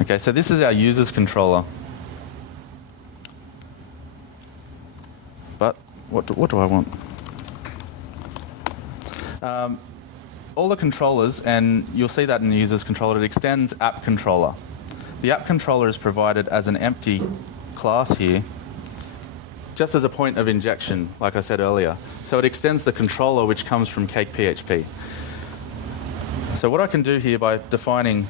Okay, so this is our users controller. But what do I want? All the controllers, and you'll see that in the users controller, it extends app controller. The app controller is provided as an empty class here, just as a point of injection, like I said earlier. So it extends the controller which comes from CakePHP. So what I can do here by defining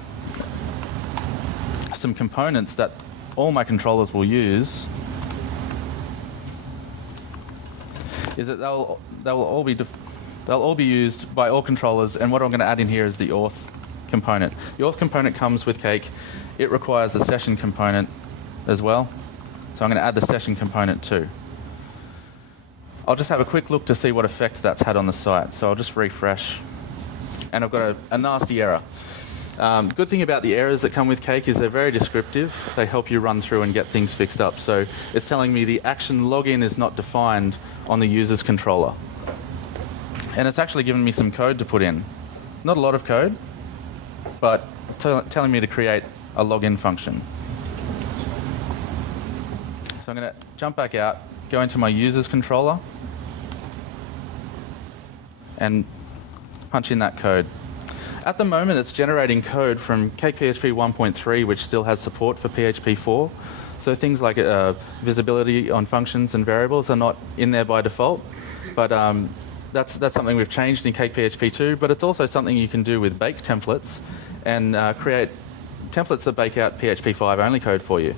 some components that all my controllers will use is that they'll all be used by all controllers, and what I'm going to add in here is the auth component. The auth component comes with Cake. It requires the session component as well. So I'm going to add the session component too. I'll just have a quick look to see what effect that's had on the site. So I'll just refresh. And I've got a nasty error. Good thing about the errors that come with Cake is they're very descriptive. They help you run through and get things fixed up. So it's telling me the action login is not defined on the user's controller. And it's actually given me some code to put in. Not a lot of code, but it's telling me to create a login function. So I'm going to jump back out, go into my user's controller, and punch in that code. At the moment, it's generating code from CakePHP 1.3, which still has support for PHP 4. So things like visibility on functions and variables are not in there by default. But that's something we've changed in CakePHP 2. But it's also something you can do with bake templates and create templates that bake out PHP 5 only code for you.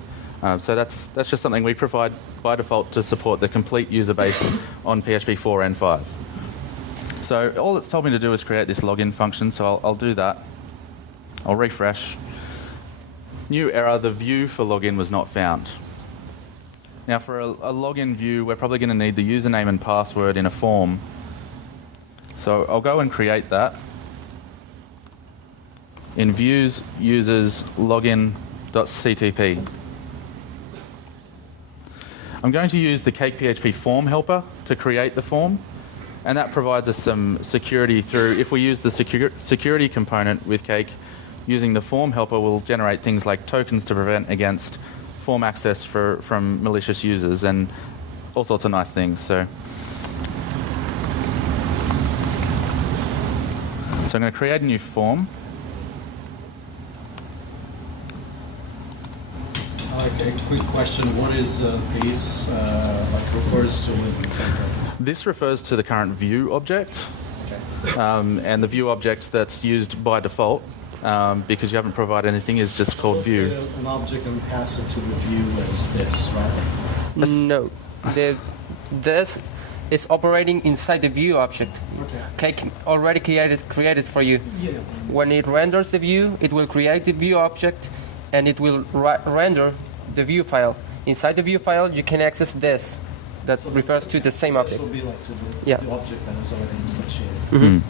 So that's just something we provide by default to support the complete user base on PHP 4 and 5. So all it's told me to do is create this login function, so I'll do that. I'll refresh. New error, the view for login was not found. Now for a login view, we're probably going to need the username and password in a form. So I'll go and create that. In views, users, login.ctp. I'm going to use the CakePHP form helper to create the form. And that provides us some security through, if we use the security component with Cake, using the form helper will generate things like tokens to prevent against form access from malicious users and all sorts of nice things. So I'm going to create a new form. Okay, quick question. What is this refers to in the template? This refers to the current view object. Okay. And the view object that's used by default, because you haven't provided anything, is just called view. An object and pass it to the view as this, right? No. This is operating inside the view object. Okay. Cake already created for you. Yeah. When it renders the view, it will create the view object and it will render the view file. Inside the view file, you can access this. That refers to the same object. This will be like to Yeah. the object that is already instantiated.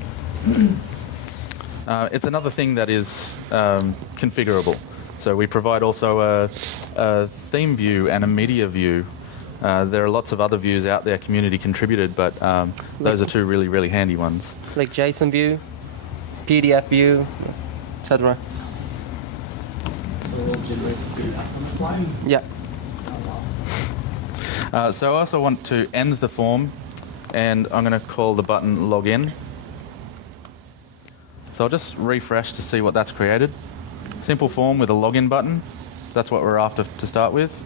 Mm-hmm. It's another thing that is configurable. So we provide also a theme view and a media view. There are lots of other views out there, community contributed, but those are two really, really handy ones. Like JSON view, PDF view, etc. So we'll generate PDF on the fly? Yeah. So I also want to end the form, and I'm going to call the button login. So I'll just refresh to see what that's created. Simple form with a login button. That's what we're after to start with.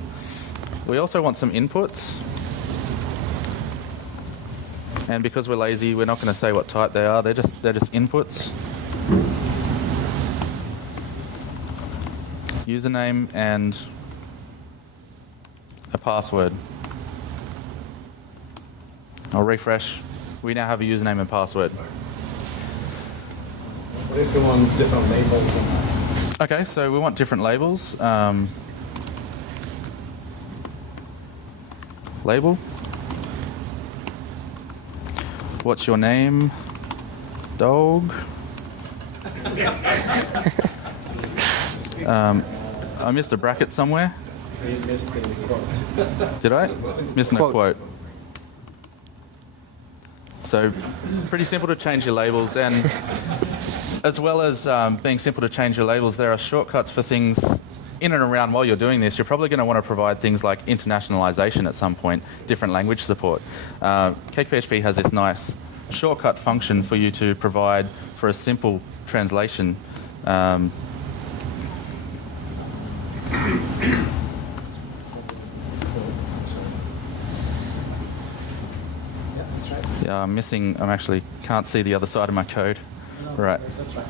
We also want some inputs. And because we're lazy, we're not going to say what type they are. They're just inputs. Username and a password. I'll refresh. We now have a username and password. What if we want different labels on that? Okay, so we want different labels. Label. What's your name? Dog. I missed a bracket somewhere. You missed the quote. Did I? Missing a Quote. quote. So pretty simple to change your labels, and as well as being simple to change your labels, there are shortcuts for things in and around while you're doing this, you're probably going to want to provide things like internationalization at some point, different language support. CakePHP has this nice shortcut function for you to provide for a simple translation. Yeah, I'm actually can't see the other side of my code. Right. That's right.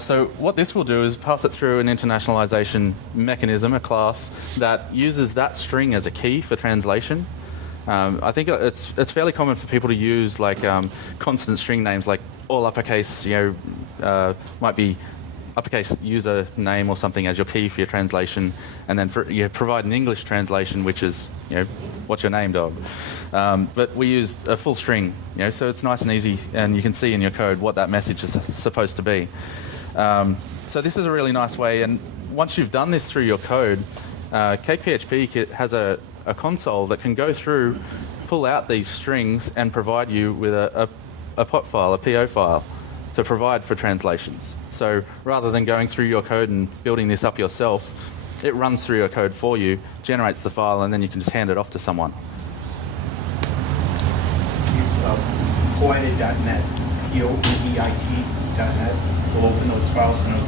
So what this will do is pass it through an internationalization mechanism, a class, that uses that string as a key for translation. I think it's fairly common for people to use like constant string names, like all uppercase, might be uppercase user name or something as your key for your translation, and then you provide an English translation, which is, what's your name, dog? But we use a full string, so it's nice and easy, and you can see in your code what that message is supposed to be. So this is a really nice way, and once you've done this through your code, CakePHP has a console that can go through, pull out these strings, and provide you with a pot file, a PO file, to provide for translations. So rather than going through your code and building this up yourself, it runs through your code for you, generates the file, and then you can just hand it off to someone. Pointed.net, POEIT.net will open those files and it'll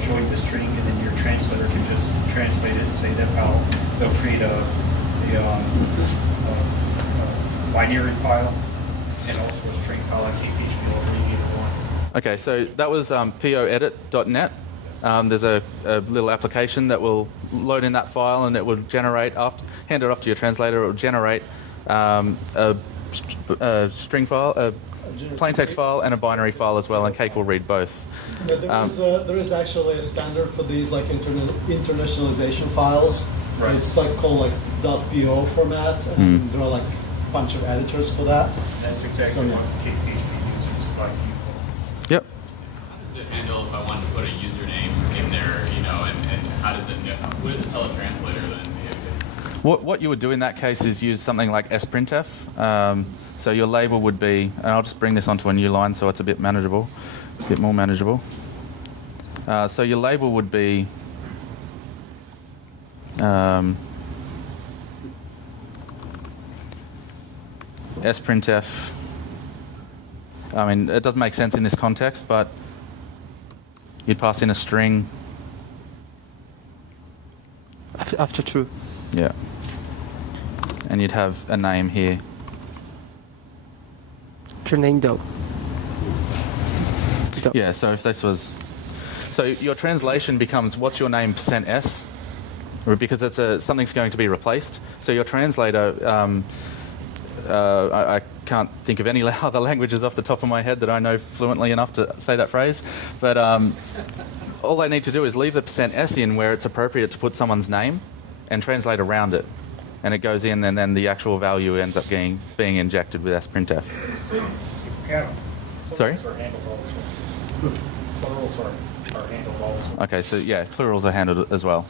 show you the string, and then your translator can just translate it and say that file. They'll create a binary file and also a string file like CakePHP will read either one. Okay, so that was poedit.net. There's a little application that will load in that file, and it will generate, hand it off to your translator, it will generate a string file, a plain text file, and a binary file as well, and Cake will read both. Yeah, there is actually a standard for these like internationalization files. Right. It's like called like .po format, and there are like a bunch of editors for that. That's exactly what CakePHP uses by default. Yep. How does it handle if I wanted to put a username in there, and how does it know? What does it tell a translator then? What you would do in that case is use something like sprintf. So your label would be, and I'll just bring this onto a new line so it's a bit manageable, a bit more manageable. So your label would be sprintf. I mean, it doesn't make sense in this context, but you'd pass in a string. After true. Yeah. And you'd have a name here. Your name, though. Yeah, so if this was... So your translation becomes what's your name %s, because it's something's going to be replaced. So your translator, I can't think of any other languages off the top of my head that I know fluently enough to say that phrase, but all they need to do is leave the %s in where it's appropriate to put someone's name and translate around it. And it goes in, and then the actual value ends up being injected with sprintf. Yeah. Sorry? Plurals are handled also. Plurals are handled also. Okay, so yeah, plurals are handled as well.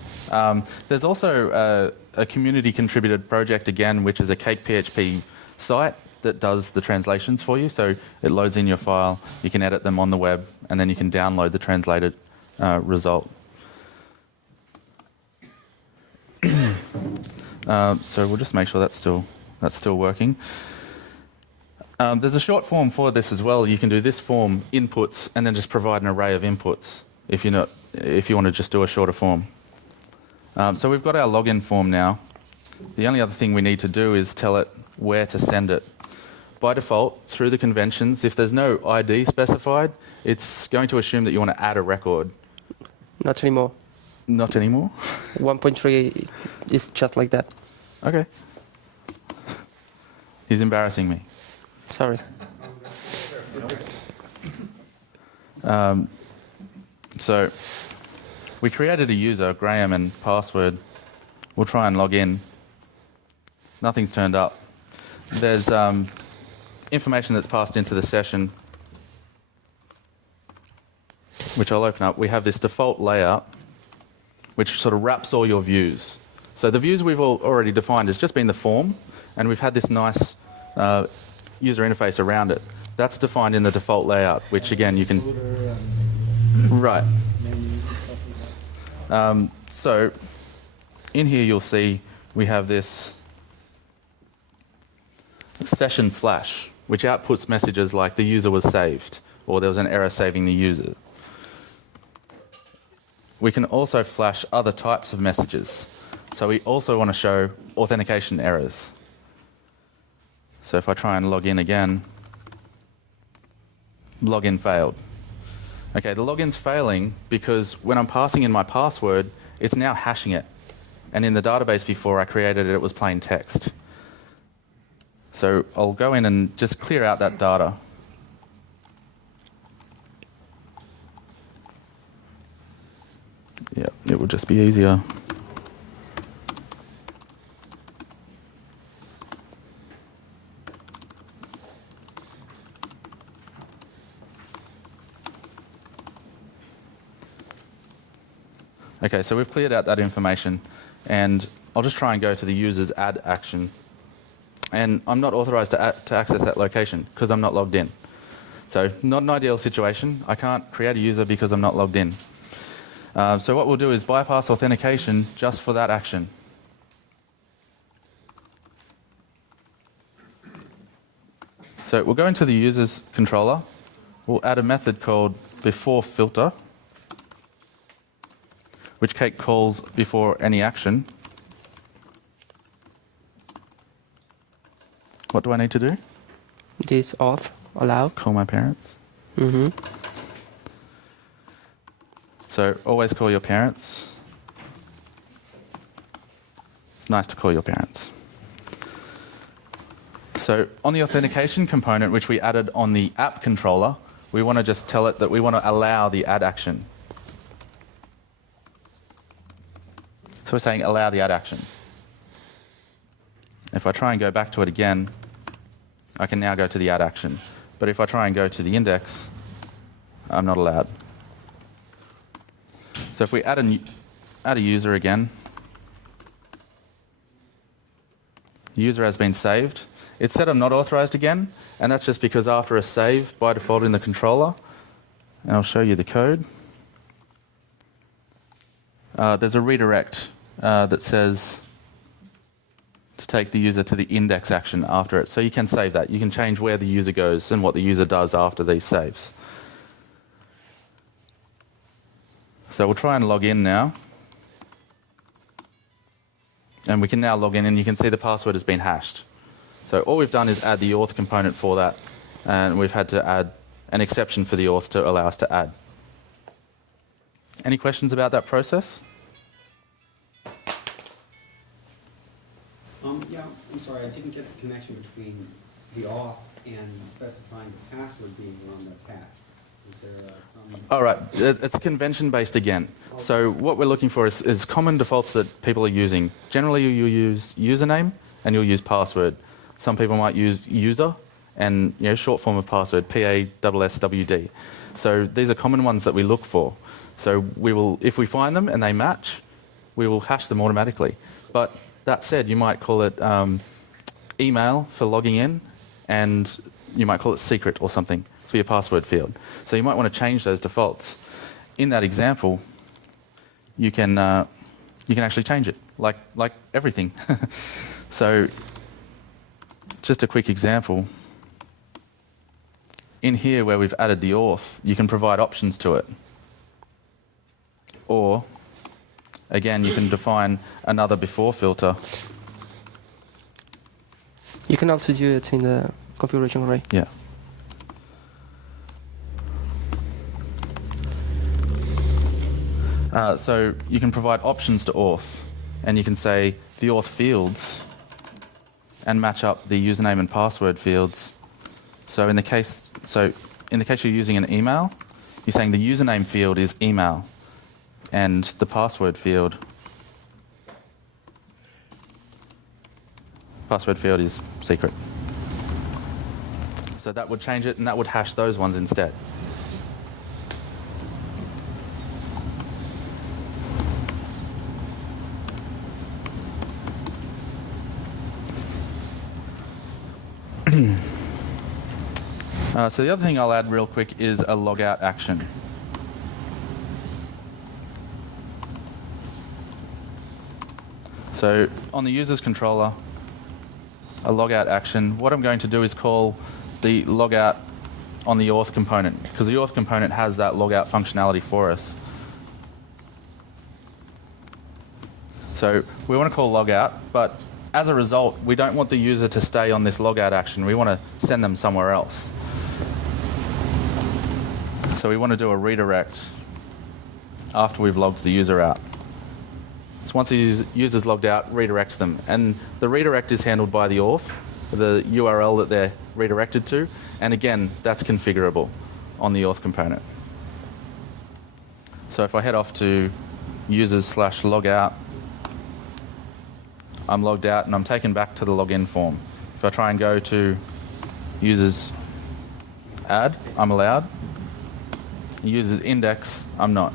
There's also a community-contributed project again, which is a CakePHP site that does the translations for you. So it loads in your file, you can edit them on the web, and then you can download the translated result. So we'll just make sure that's still working. There's a short form for this as well. You can do this form inputs and then just provide an array of inputs if you want to just do a shorter form. So we've got our login form now. The only other thing we need to do is tell it where to send it. By default, through the conventions, if there's no ID specified, it's going to assume that you want to add a record. Not anymore. Not anymore? 1.3 is just like that. Okay. He's embarrassing me. Sorry. So we created a user, Graham, and password. We'll try and log in. Nothing's turned up. There's information that's passed into the session, which I'll open up. We have this default layout, which sort of wraps all your views. So the views we've already defined has just been the form, and we've had this nice user interface around it. That's defined in the default layout, which again you can... Right. So in here you'll see we have this session flash, which outputs messages like the user was saved or there was an error saving the user. We can also flash other types of messages. So we also want to show authentication errors. So if I try and log in again, login failed. Okay, the login's failing because when I'm passing in my password, it's now hashing it. And in the database before I created it, it was plain text. So I'll go in and just clear out that data. Yeah, it will just be easier. Okay, so we've cleared out that information, and I'll just try and go to the user's add action. And I'm not authorized to access that location because I'm not logged in. So not an ideal situation. I can't create a user because I'm not logged in. So what we'll do is bypass authentication just for that action. So we'll go into the user's controller. We'll add a method called beforeFilter, which Cake calls before any action. What do I need to do? This auth allow. Call my parents. Mm-hmm. So always call your parents. It's nice to call your parents. So on the authentication component, which we added on the app controller, we want to just tell it that we want to allow the add action. So we're saying allow the add action. If I try and go back to it again, I can now go to the add action. But if I try and go to the index, I'm not allowed. So if we add a user again, the user has been saved. It said I'm not authorized again, and that's just because after a save, by default in the controller, and I'll show you the code, there's a redirect that says to take the user to the index action after it. So you can save that. You can change where the user goes and what the user does after these saves. So we'll try and log in now. And we can now log in, and you can see the password has been hashed. So all we've done is add the auth component for that, and we've had to add an exception for the auth to allow us to add. Any questions about that process? Yeah, I'm sorry, I didn't get the connection between the auth and specifying the password being one that's hashed. Is there some... All right, it's convention-based again. So what we're looking for is common defaults that people are using. Generally, you'll use username and you'll use password. Some people might use user and short form of password, PASSWD. So these are common ones that we look for. So we will, if we find them and they match, we will hash them automatically. But that said, you might call it email for logging in, and you might call it secret or something for your password field. So you might want to change those defaults. In that example, you can actually change it, like everything. So just a quick example. In here where we've added the auth, you can provide options to it. Or, again, you can define another before filter. You can also do it in the configuration array. Yeah. So you can provide options to auth, and you can say the auth fields and match up the username and password fields. So in the case you're using an email, you're saying the username field is email, and the password field is secret. So that would change it, and that would hash those ones instead. So the other thing I'll add real quick is a logout action. So on the user's controller, a logout action, what I'm going to do is call the logout on the auth component, because the auth component has that logout functionality for us. So we want to call logout, but as a result, we don't want the user to stay on this logout action. We want to send them somewhere else. So we want to do a redirect after we've logged the user out. So once the user's logged out, redirect them. And the redirect is handled by the auth, the URL that they're redirected to. And again, that's configurable on the auth component. So if I head off to users/logout, I'm logged out and I'm taken back to the login form. If I try and go to users add, I'm allowed. Users index, I'm not.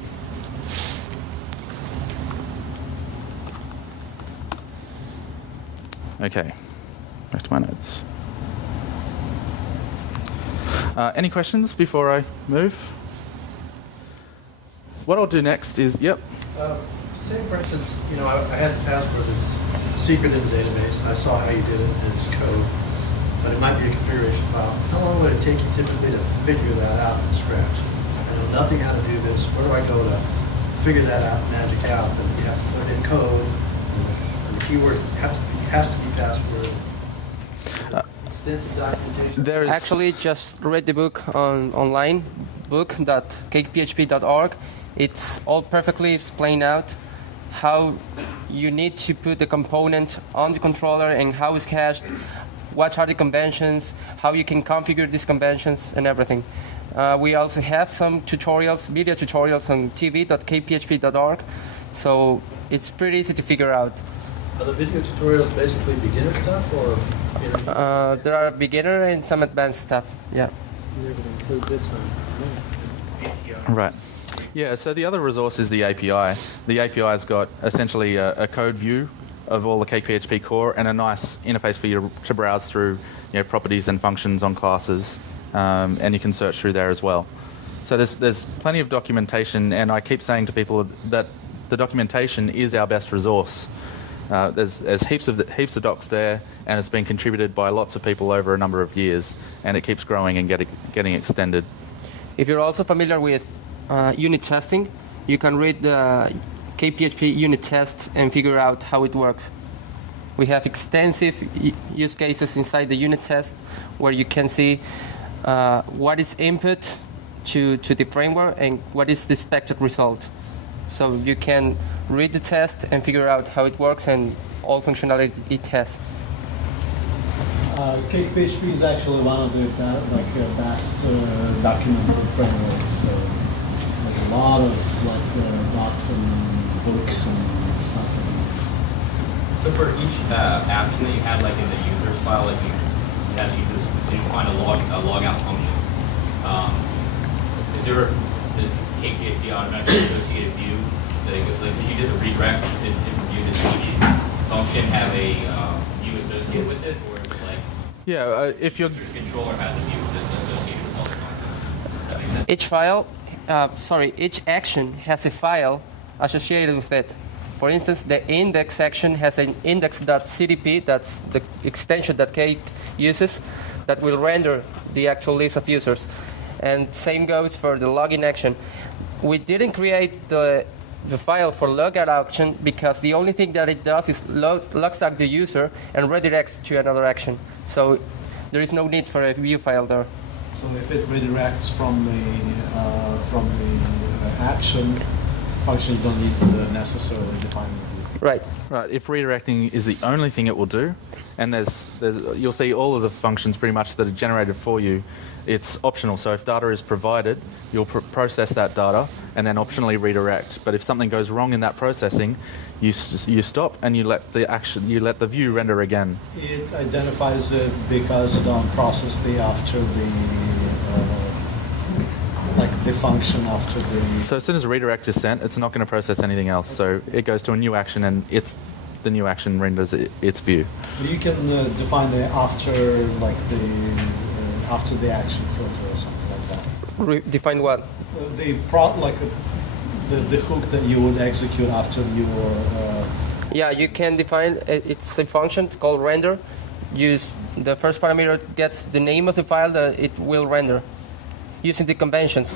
Okay, back to my notes. Any questions before I move? What I'll do next is, Say, for instance, I had a password that's secret in the database, and I saw how you did it, and it's code, but it might be a configuration file. How long would it take you typically to figure that out from scratch? I know nothing how to do this. Where do I go to figure that out, magic out? But you have to put it in code, and the keyword has to be password. Extensive documentation. Actually, just read the book online, book.cakephp.org. It's all perfectly explained out how you need to put the component on the controller and how it's cached, what are the conventions, how you can configure these conventions, and everything. We also have some tutorials, video tutorials on tv.cakephp.org, so it's pretty easy to figure out. Are the video tutorials basically beginner stuff, or intermediate? There are beginner and some advanced stuff, yeah. You're going to include this one. right. Yeah, so the other resource is the API. The API's got essentially a code view of all the CakePHP core and a nice interface for you to browse through properties and functions on classes, and you can search through there as well. So there's plenty of documentation, and I keep saying to people that the documentation is our best resource. There's heaps of docs there, and it's been contributed by lots of people over a number of years, and it keeps growing and getting extended. If you're also familiar with unit testing, you can read the CakePHP unit tests and figure out how it works. We have extensive use cases inside the unit test where you can see what is input to the framework and what is the expected result. So you can read the test and figure out how it works and all functionality it has. CakePHP is actually one of the best documented frameworks. So there's a lot of docs and books and stuff. So for each action that you had, like in the users file, like you didn't find a logout function. Does CakePHP automatically associate a view? Like if you did the redirect to different view, does each function have a view associated with it, or like If your controller has a view that's associated with all the content? Does that make sense? Each action has a file associated with it. For instance, the index section has an index.cdp, that's the extension that Cake uses, that will render the actual list of users. And same goes for the login action. We didn't create the file for logout action because the only thing that it does is logs out the user and redirects to another action. So there is no need for a view file there. So if it redirects from the action function, you don't need to necessarily define the view. Right. Right. If redirecting is the only thing it will do, and you'll see all of the functions pretty much that are generated for you, it's optional. So if data is provided, you'll process that data and then optionally redirect. But if something goes wrong in that processing, you stop and you let the view render again. It identifies it because it don't process the function after the. So as soon as a redirect is sent, it's not going to process anything else. So it goes to a new action, and the new action renders its view. You can define the after the action filter or something like that. Define what? The hook that you would execute after your Yeah, you can define, it's a function called render. Use the first parameter gets the name of the file that it will render using the conventions.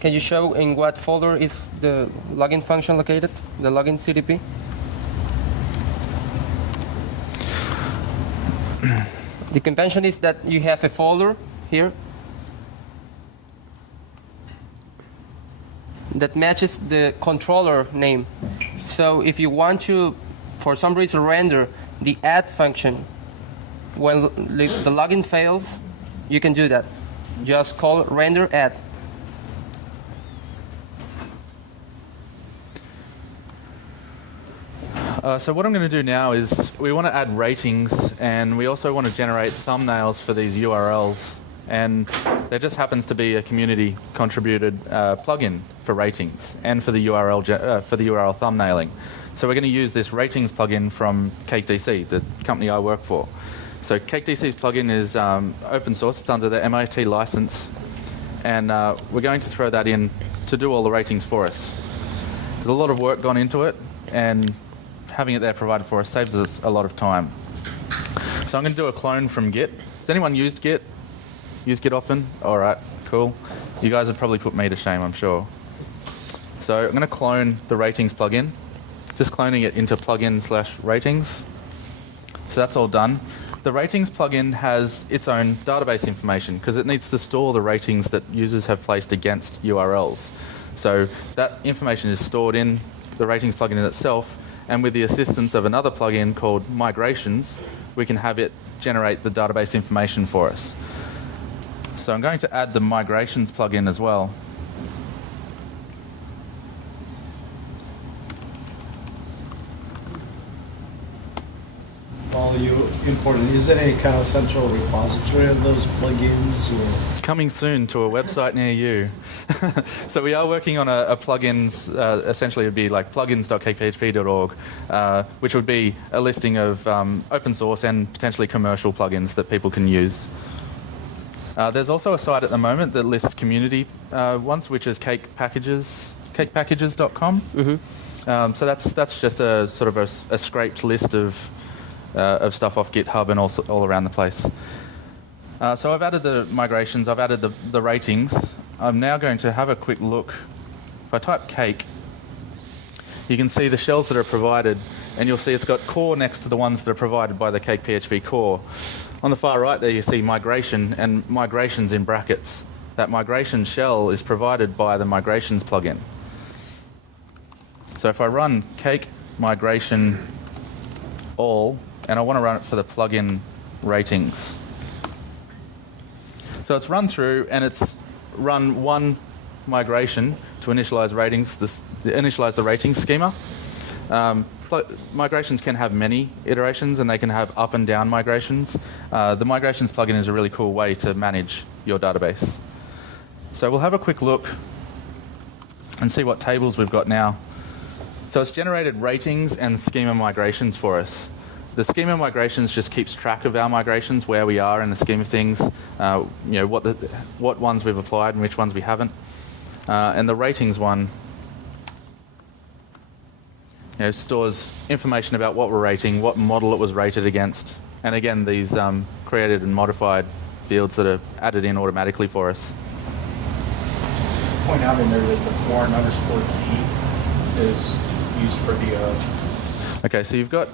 Can you show in what folder is the login function located, the login CDP? The convention is that you have a folder here that matches the controller name. So if you want to, for some reason, render the add function when the login fails, you can do that. Just call render add. So what I'm going to do now is we want to add ratings, and we also want to generate thumbnails for these URLs. And there just happens to be a community contributed plugin for ratings and for the URL thumbnailing. So we're going to use this ratings plugin from CakeDC, the company I work for. So CakeDC's plugin is open source. It's under the MIT license, and we're going to throw that in to do all the ratings for us. There's a lot of work gone into it, and having it there provided for us saves us a lot of time. So I'm going to do a clone from Git. Has anyone used Git? Use Git often? All right, cool. You guys would probably put me to shame, I'm sure. So I'm going to clone the ratings plugin, just cloning it into plugin/ratings. So that's all done. The ratings plugin has its own database information because it needs to store the ratings that users have placed against URLs. So that information is stored in the ratings plugin in itself, and with the assistance of another plugin called Migrations, we can have it generate the database information for us. So I'm going to add the Migrations plugin as well. While you imported, is there a kind of central repository of those plugins? Or? Coming soon to a website near you. So we are working on a plugins, essentially it would be like plugins.cakephp.org, which would be a listing of open source and potentially commercial plugins that people can use. There's also a site at the moment that lists community ones, which is CakePackages.com. Mm-hmm. So that's just a sort of a scraped list of stuff off GitHub and also all around the place. So I've added the migrations, I've added the ratings. I'm now going to have a quick look. If I type cake, you can see the shells that are provided, and you'll see it's got core next to the ones that are provided by the CakePHP core. On the far right there you see migration and migrations in brackets. That migration shell is provided by the migrations plugin. So if I run cake migration all, and I want to run it for the plugin ratings. So it's run through and it's run one migration to initialize ratings, initialize the ratings schema. Migrations can have many iterations and they can have up and down migrations. The migrations plugin is a really cool way to manage your database. So we'll have a quick look and see what tables we've got now. So it's generated ratings and schema migrations for us. The schema migrations just keeps track of our migrations, where we are in the scheme of things, what ones we've applied and which ones we haven't. And the ratings one stores information about what we're rating, what model it was rated against, and again these created and modified fields that are added in automatically for us. Point out in there that the foreign underscore key is used for the Okay, so you've got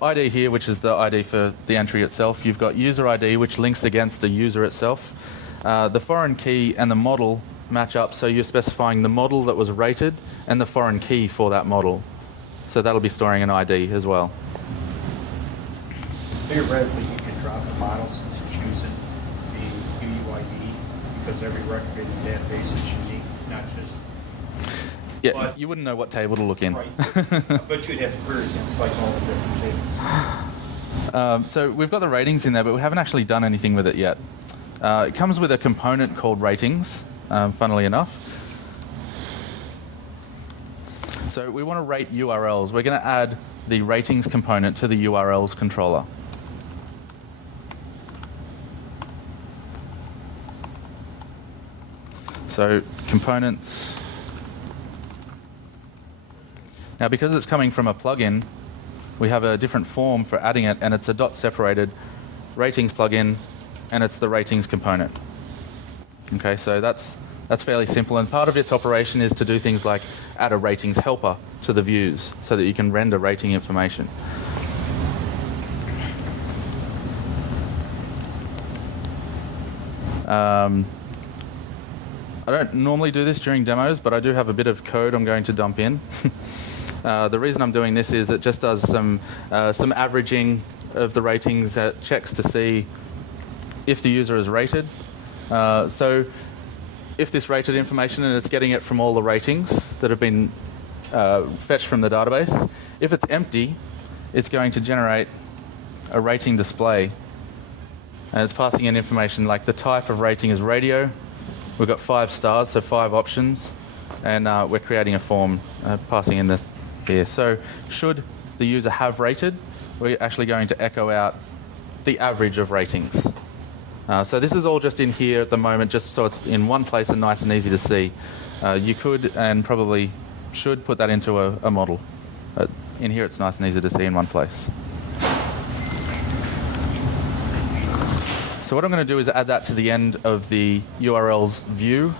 ID here, which is the ID for the entry itself. You've got user ID, which links against the user itself. The foreign key and the model match up, so you're specifying the model that was rated and the foreign key for that model. So that'll be storing an ID as well. Theoretically, you could drop the model since it's using the UUID, because every record in the database is unique, not just... Yeah, but, you wouldn't know what table to look in. Right. But you'd have to query against like all the different tables. So we've got the ratings in there, but we haven't actually done anything with it yet. It comes with a component called ratings, funnily enough. So we want to rate URLs. We're going to add the ratings component to the URLs controller. So components. Now because it's coming from a plugin, we have a different form for adding it, and it's a dot-separated ratings plugin, and it's the ratings component. Okay, so that's fairly simple, and part of its operation is to do things like add a ratings helper to the views so that you can render rating information. I don't normally do this during demos, but I do have a bit of code I'm going to dump in. The reason I'm doing this is it just does some averaging of the ratings, checks to see if the user is rated. So if this rated information, and it's getting it from all the ratings that have been fetched from the database, if it's empty, it's going to generate a rating display. And it's passing in information like the type of rating is radio. We've got 5 stars, so 5 options. And we're creating a form passing in here. So should the user have rated, we're actually going to echo out the average of ratings. So this is all just in here at the moment, just so it's in one place and nice and easy to see. You could and probably should put that into a model. But in here it's nice and easy to see in one place. So what I'm going to do is add that to the end of the URL's view.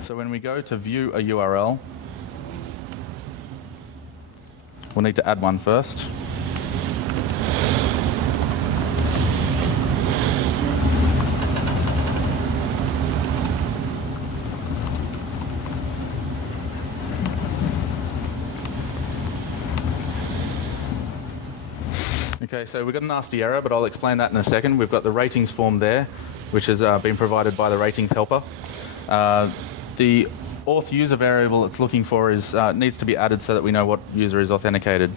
So when we go to view a URL, we'll need to add one first. Okay, so we've got a nasty error, but I'll explain that in a second. We've got the ratings form there, which has been provided by the ratings helper. The auth user variable it's looking for needs to be added so that we know what user is authenticated.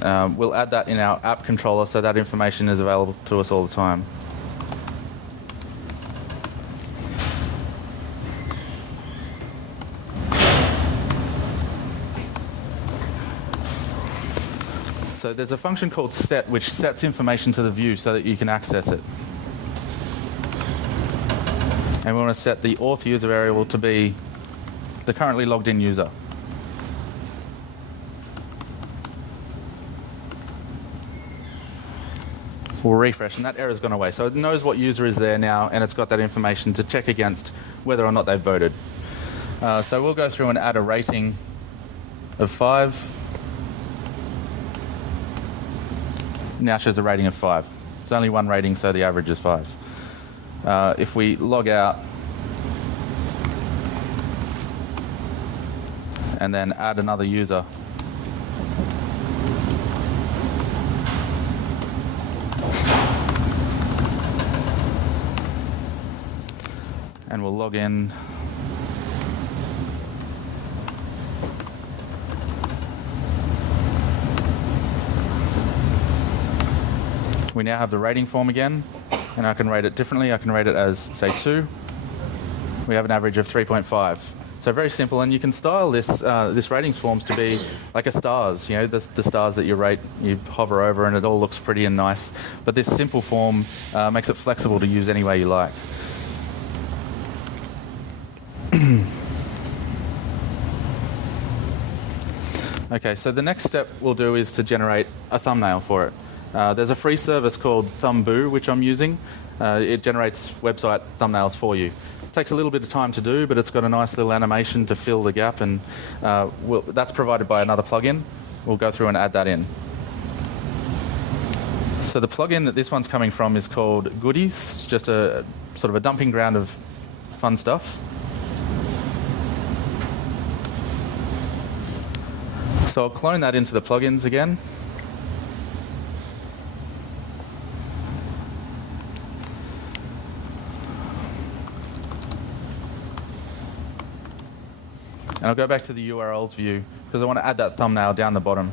We'll add that in our app controller so that information is available to us all the time. So there's a function called set which sets information to the view so that you can access it. And we want to set the auth user variable to be the currently logged in user. We'll refresh, and that error's gone away. So it knows what user is there now, and it's got that information to check against whether or not they've voted. So we'll go through and add a rating of 5. Now shows a rating of 5. It's only one rating, so the average is 5. If we log out and then add another user, and we'll log in. We now have the rating form again, and I can rate it differently. I can rate it as, say, 2. We have an average of 3.5. So very simple, and you can style this ratings forms to be like a stars. You know, the stars that you rate, you hover over, and it all looks pretty and nice. But this simple form makes it flexible to use any way you like. Okay, so the next step we'll do is to generate a thumbnail for it. There's a free service called Thumboo, which I'm using. It generates website thumbnails for you. It takes a little bit of time to do, but it's got a nice little animation to fill the gap, and that's provided by another plugin. We'll go through and add that in. So the plugin that this one's coming from is called Goodies. It's just a sort of a dumping ground of fun stuff. So I'll clone that into the plugins again. And I'll go back to the URLs view because I want to add that thumbnail down the bottom.